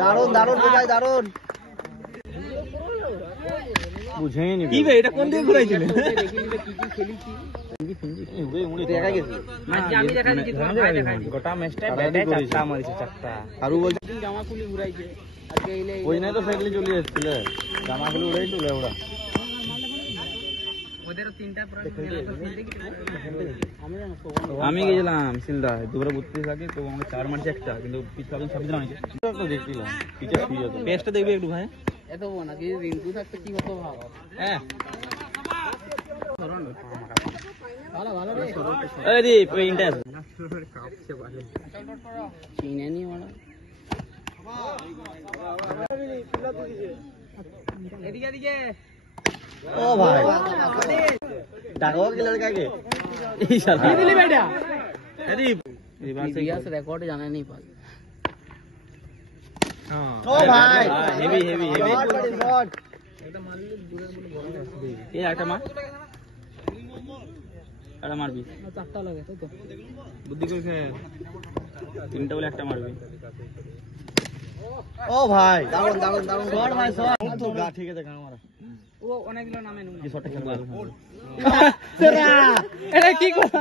দারুন দারুন ভাই দারুন বুঝেইনি কি ভাই এটা কোন দিকে ঘুরাইছিলে দেখি নিলে কি কি খেলিছি ফিঞ্জি ফিঞ্জি উড়ে উড়ে দেখা গেছে মাঝে আমি দেখা দিছি তোমার ভাই দেখাইনি গোটা ম্যাচটা ব্যাটে চারটা মারিছে চারটা আরু বল জামা খুলি উড়াইছে আজকে এইলে ওই নাই তো ফেকলি চলে এসেছিল জামা খুলি উড়াই চলে ওড়া ওদের তিনটা পুরো আমি গেছিলাম সিলদা দুপুরে বুঝতে থাকি তো আমরা চার মারছি একটা কিন্তু পিছনে 26 রান হয়েছে তো দেখছিলাম পিছে শুয়ে আছে পেস্টটা দেখবি একটু ভাই এত নাকি রিঙ্কু থাকতে কি হতো ভাব হ্যাঁ ধরন ভালো ভালো রে আরে পয়েন্ট আছে কাপছে ভালো চিনে নি ওরা এদিকে এদিকে ओ भाई डागो के लड़का के ई साला दिल्ली बैठा अरे रिवर्स रिकॉर्ड जाना नहीं पास हां ओ भाई हेवी हेवी हेवी शॉट एकदम मार ले दूर ये आटा मार আটা মারবি না চারটা লাগে তো বুদ্ধি করে খেল তিনটা বলে একটা মারবি ও ভাই দারুন দারুন দারুন শট ভাই শট তো গা ঠিক আছে গা মারা ও অনেকগুলো নামে নুন এই শটটা খেলবা এটা কি কথা